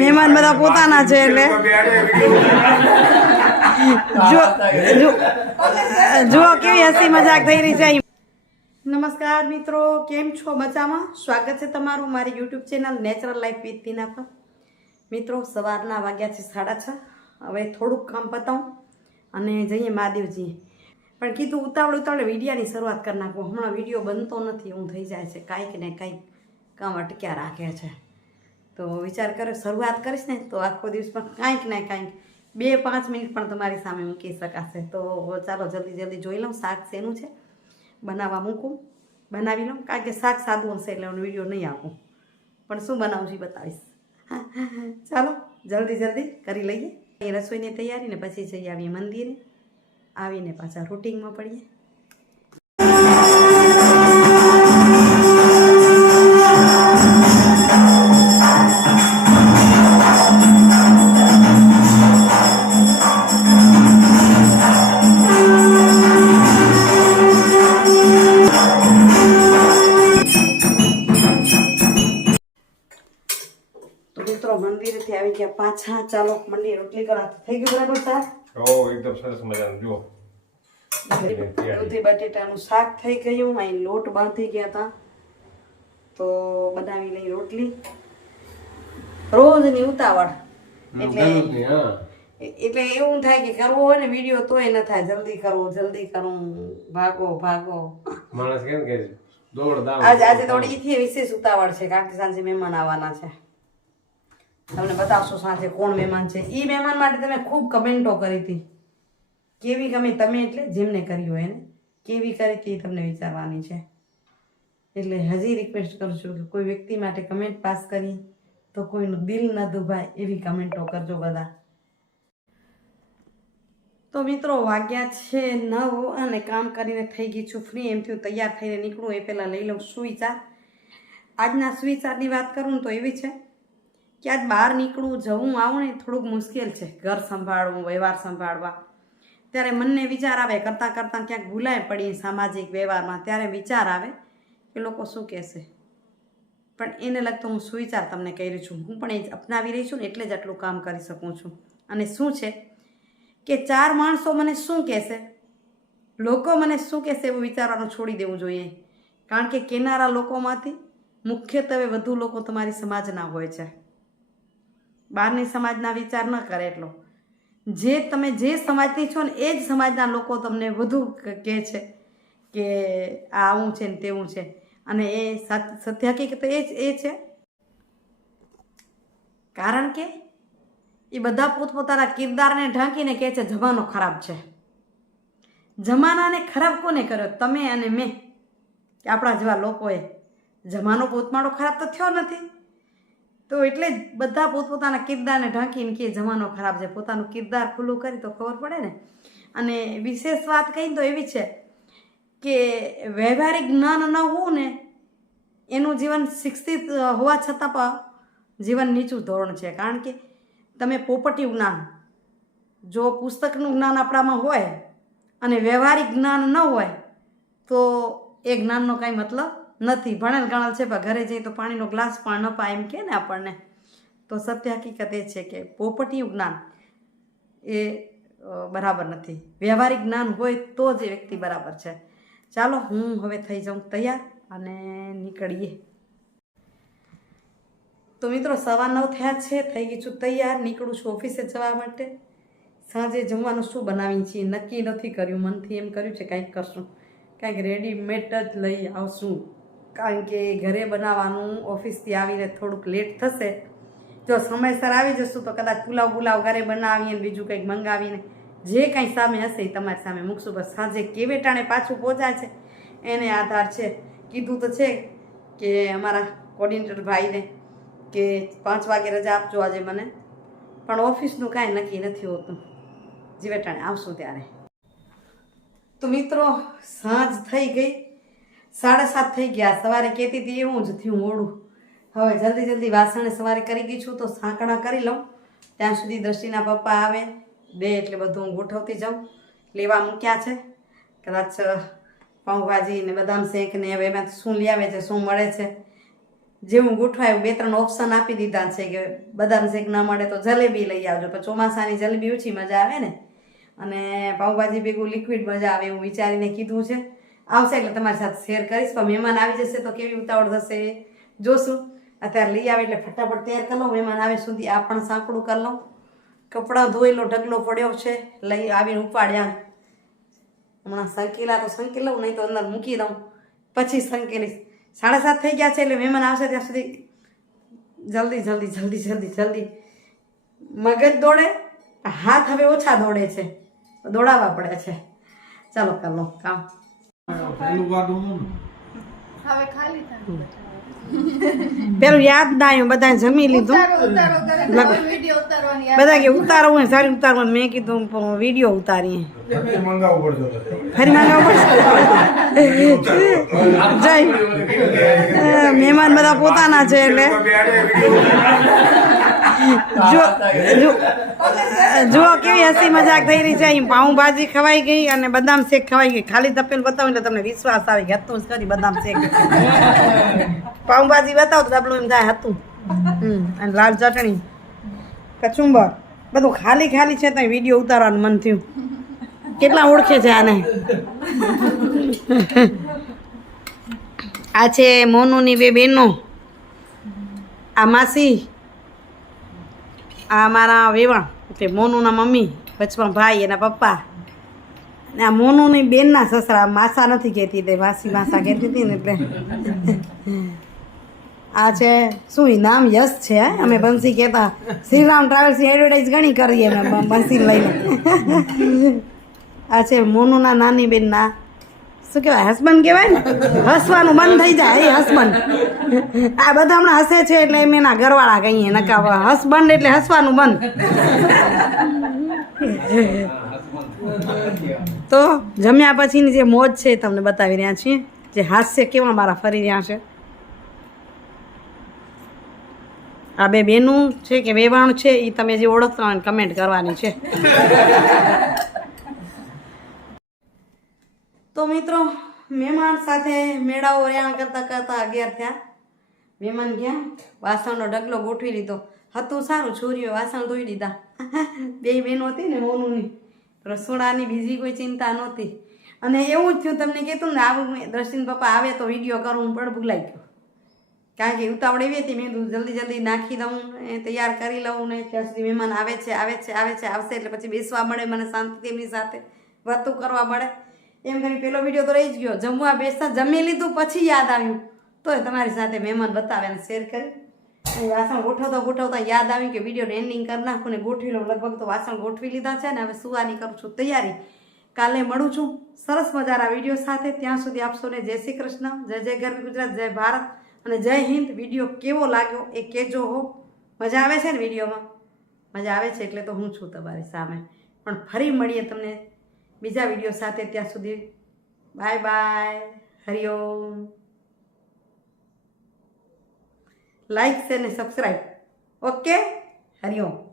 મહેમાન બધા પોતાના છે એટલે. જુઓ કેવી હસી મજાક થઈ રહી છે નમસ્કાર મિત્રો કેમ છો? મજામાં? સ્વાગત છે તમારું મારી YouTube channel natural life with Tina પર. મિત્રો સવારના વાગ્યા છે સાડા છ. હવે થોડુંક કામ પતાવું અને જઈએ મહાદેવજી પણ કીધું ઉતાવળ ઉતાવળ વિડીયાની શરૂઆત કરી નાખું. હમણાં વીડિયો બનતો નથી એવું થઈ જાય છે. કાંઈક ને કાંઈક કામ અટક્યા રાખે છે. તો વિચાર કર્યો, શરૂઆત કરીશ ને, તો આખો દિવસમાં કાંઈક ને કાંઈક, બે પાંચ મિનિટ પણ તમારી સામે મૂકી શકાશે. તો ચાલો, જલ્દી જલ્દી જોઈ લઉં, શાક શેનું છે? બનાવવા મૂકું. બનાવી લઉં, કારણ કે શાક સાદું હશે એટલે હું વીડિયો નહીં આપું. પણ શું બનાવું છું બતાવીશ. ચાલો, જલ્દી જલ્દી કરી લઈએ. એ રસોઈની તૈયારી ને પછી જઈ આવીએ મંદિરે. આવીને પાછા રૂટિંગમાં પડીએ. ગયા ચાલો મને રોટલી કરા થઈ ગયું બરાબર શાક? ઓ એકદમ સરસ મજાનું જુઓ. દૂધી બટેટાનું શાક થઈ ગયું. અહીં લોટ બાંધી ગયા હતા તો બનાવી લઈ રોટલી. રોજની ઉતાવળ. એટલે એટલે એવું થાય કે કરવો હોય ને વીડિયો તોય ન થાય. જલ્દી કરવો જલ્દી કરું. ભાગો ભાગો. માણસ કેમ કે દોડ આજે આજે થોડી ઈથી વિશેષ ઉતાવળ છે કારણ કે સાંજે મહેમાન આવવાના છે. તમને બતાવશો સાંજે કોણ મહેમાન છે. એ મહેમાન માટે તમે ખૂબ કમેન્ટો કરી હતી. કેવી ગમે તમે એટલે જેમને કરી હોય એને. કેવી કરી હતી તમને વિચારવાની છે. એટલે હજી રિક્વેસ્ટ કરું છું કે કોઈ વ્યક્તિ માટે કમેન્ટ પાસ કરી તો કોઈનું દિલ ન દુભાય એવી કમેન્ટો કરજો બધા. તો મિત્રો વાગ્યા છે નવ અને કામ કરીને થઈ ગઈ છું ફ્રી એમ થયું તૈયાર થઈને નીકળું. એ પહેલાં લઈ લઉં સુવિચાર આજના સુવિચારની વાત કરું તો એવી છે. કે આજ બહાર નીકળવું, જવું આવું ને થોડુંક મુશ્કેલ છે. ઘર સંભાળવું, વ્યવહાર સંભાળવા. ત્યારે મનને વિચાર આવે, કરતાં કરતાં ક્યાંક ભૂલાય પડી સામાજિક વ્યવહારમાં, ત્યારે વિચાર આવે કે લોકો શું કહેશે. પણ એને લગતો હું સુવિચાર તમને કહી છું. હું પણ એ અપનાવી રહી છું ને એટલે જ આટલું કામ કરી શકું છું. અને શું છે કે ચાર માણસો મને શું કહેશે? લોકો મને શું કહેશે એવું વિચારવાનું છોડી દેવું જોઈએ. કારણ કે કેનારા લોકોમાંથી મુખ્યત્વે વધુ લોકો તમારી સમાજના હોય છે. બહારની સમાજના વિચાર ન કરે એટલો. જે તમે જે સમાજની છો ને, એ જ સમાજના લોકો તમને વધુ કહે છે કે આ આવું છે ને તેવું છે. અને એ સત્ય હકીકત એ જ, એ છે. કારણ કે એ બધા પોતપોતાના કિરદારને ઢાંકીને કહે છે, જમાનો ખરાબ છે. જમાનાને ખરાબ કોને કર્યો? તમે અને મેં. આપણા જેવા લોકોએ જમાનો પોતમાળો ખરાબ તો થયો નથી. તો એટલે જ બધા પોતપોતાના કિરદારને ઢાંકીને કે જમાનો ખરાબ છે. પોતાનું કિરદાર ખુલ્લું કરી તો ખબર પડે ને? અને વિશેષ વાત કહી તો એવી છે કે વ્યવહારિક જ્ઞાન ન હોવું ને, એનું જીવન શિક્ષિત હોવા છતાં પણ જીવન નીચું ધોરણ છે. કારણ કે તમે પોપટી જ્ઞાન, જો પુસ્તકનું જ્ઞાન આપણામાં હોય અને વ્યવહારિક જ્ઞાન ન હોય, તો એ જ્ઞાનનો કાંઈ મતલબ નથી. ભણેલ ગણેલ છે, પણ ઘરે જઈએ તો પાણીનો ગ્લાસ પણ ન પાય એમ કે ને આપણને. તો સત્ય હકીકત એ છે કે પોપટીયું જ્ઞાન એ બરાબર નથી. વ્યવહારિક જ્ઞાન હોય તો જ એ વ્યક્તિ બરાબર છે. ચાલો, હું હવે થઈ જાઉં તૈયાર અને નીકળીએ. તો મિત્રો, સવા નવ થયા છે, થઈ ગઈ છું તૈયાર. નીકળું છું ઓફિસે જવા માટે. સાંજે જમવાનું શું બનાવી છીએ? નક્કી નથી કર્યું. મનથી એમ કર્યું છે, કાંઈક કરશું. કાંઈક રેડીમેડ જ લઈ આવશું. કારણ કે ઘરે બનાવવાનું ઓફિસથી આવીને થોડુંક લેટ થશે. જો સમયસર આવી જશું તો કદાચ પુલાવ પુલાવ ઘરે બનાવીને બીજું કંઈક મંગાવીને. જે કાંઈ સામે હશે એ તમારી સામે મૂકશું. બસ સાંજે કેવે ટાણે પાછું પહોંચાય છે. એને આધાર છે. કીધું તો છે કે અમારા કોર્ડિનેટર ભાઈને કે પાંચ વાગે રજા આપજો આજે મને. પણ ઓફિસનું કાંઈ નક્કી નથી હોતું. જીવે ટાણે આવશું ત્યારે. તો મિત્રો, સાંજ થઈ ગઈ. સાડા સાત થઈ ગયા. સવારે કહેતી હતી એવું જ થયું મોડું. હવે જલ્દી જલ્દી વાસણે સવારે કરી ગઈ છું, તો સાંકણા કરી લઉં. ત્યાં સુધી દ્રષ્ટિના પપ્પા આવે. બે એટલે બધું હું ગોઠવતી જાઉં. લેવા મૂક્યા છે. કદાચ પાઉંભાજી ને બદામ શેક ને હવે એમાંથી શું લઈ આવે છે, શું મળે છે? જેવું ગોઠવાયું બે ત્રણ ઓપ્શન આપી દીધા છે કે બદામ શેક ના મળે તો જલેબી લઈ આવજો. પણ ચોમાસાની જલેબી ઓછી મજા આવે ને. અને પાઉંભાજી ભેગું લિક્વિડ મજા આવે એવું વિચારીને કીધું છે. આવશે એટલે તમારી સાથે શેર કરીશ. પણ મહેમાન આવી જશે તો કેવી ઉતાવળ થશે જોશું. અત્યારે લઈ આવે એટલે ફટાફટ તૈયાર કરી લઉં. મહેમાન આવે સુધી આ પણ સાંકડું કરી લઉં. કપડાં ધોયેલો ઢગલો પડ્યો છે. લઈ આવીને ઉપાડ્યા. હમણાં સંકેલા તો સંકેલવું નહીં તો અંદર મૂકી દઉં. પછી સંકેલીશ. સાડા સાત થઈ ગયા છે એટલે મહેમાન આવશે ત્યાં સુધી જલ્દી જલ્દી જલ્દી જલ્દી જલ્દી. મગજ દોડે હાથ હવે ઓછા દોડે છે. દોડાવવા પડે છે. ચાલો કરો કામ. પેલું યાદ ના આવ્યું બધા જમી લીધું. બધા કે ઉતારવું હોય સારી ઉતારવાનું. મેં કીધું વીડિયો ઉતારીએ. ફરી મંગાવવું પડશે? જય. મહેમાન બધા પોતાના છે એટલે. જો જુઓ કેવી હસી મજાક થઈ રહી છે અહીં પાઉંભાજી ખવાઈ ગઈ અને બદામ શેક ખવાઈ ગઈ. ખાલી તપેલ બતાવું એટલે તમને વિશ્વાસ આવે કે હતું જ બદામ શેક. પાઉંભાજી બતાવો તો ડબલું એમ થાય હતું. અને લાલ ચટણી કચુંબર બધું ખાલી ખાલી છે ત્યાં વીડિયો ઉતારવાનું મન થયું. કેટલા ઓળખે છે આને? આ છે મોનુની બે બહેનો. આ માસી આ મારા વેવાણ, એટલે મોનુના મમ્મી, વચમાં ભાઈ એના પપ્પા. અને આ મોનુની બેનના સસરા માસા નથી કહેતી તે માસી માસા કહેતી હતી ને એટલે. આ છે, શું નામ યશ છે? અમે બંસી કહેતા, શ્રીરામ ટ્રાવેલ્સની એડવર્ટાઇઝ ઘણી કરીએ અમે બંસી લઈને. આ છે મોનુના નાની બેનના શું કહેવાય હસબન્ડ કહેવાય ને? હસવાનું બંધ થઈ જાય, એ હસબન્ડ આ બધા હમણાં હસે છે એટલે એમ એના ઘરવાળા કહીએ નકા હસબન્ડ એટલે હસવાનું બંધ તો જમ્યા પછીની જે મોજ છે એ તમને બતાવી રહ્યા છીએ, જે હાસ્ય કેવા મારા ફરી રહ્યા છે. આ બે બેનું છે કે વેવાણ છે એ તમે જે ઓળખતા હોય કમેન્ટ કરવાની છે તો મિત્રો, મહેમાન સાથે મેળાઓ રહ્યા કરતાં કરતાં અગિયાર થયા. મહેમાન ગયા, વાસણનો ડગલો ગોઠવી લીધો. હતું સારું છોરીઓ વાસણ ધોઈ લીધા બે બહેનો હતી ને મોનુની. રસોડાની બીજી કોઈ ચિંતા નહોતી. અને એવું જ થયું, તમને કહેતું ને, આવું દર્શન પપ્પા આવે તો વીડિયો કરું પણ ભૂલાઈ ગયો. કારણ કે ઉતાવળ એવી હતી, મેં કીધું જલ્દી જલ્દી નાખી દઉં ને, તૈયાર કરી લઉં ને, ત્યાં સુધી મહેમાન આવે છે આવે છે આવે છે, આવશે, એટલે પછી બેસવા મળે, મને શાંતિથી એમની સાથે, વાતો કરવા મળે. એમ કરીને પેલો વીડિયો તો રહી જ ગયો. જમવા બેસતા જમી લીધું, પછી યાદ આવ્યું. તોય તમારી સાથે મહેમાન બતાવે અને શેર કરી. અને વાસણ ગોઠવતા ગોઠવતા યાદ આવ્યું કે વિડીયોને એન્ડિંગ કરી નાખું ને ગોઠવી લઉં. લગભગ તો વાસણ ગોઠવી લીધા છે ને હવે સુવાની કરું છું તૈયારી. કાલે મળું છું. સરસ મજાના વીડિયો સાથે. ત્યાં સુધી આપશોને જય શ્રી કૃષ્ણ, જય જય ગરવી ગુજરાત, જય ભારત અને જય હિન્દ. વીડિયો કેવો લાગ્યો એ કહેજો હો. મજા આવે છે ને વિડીયોમાં મજા આવે છે એટલે તો હું છું તમારી સામે. પણ ફરી મળીએ તમને બીજા વીડિયો સાથે ત્યાં સુધી બાય બાય હરિઓમ લાઈક છે ને સબસ્ક્રાઈબ ઓકે હરિઓમ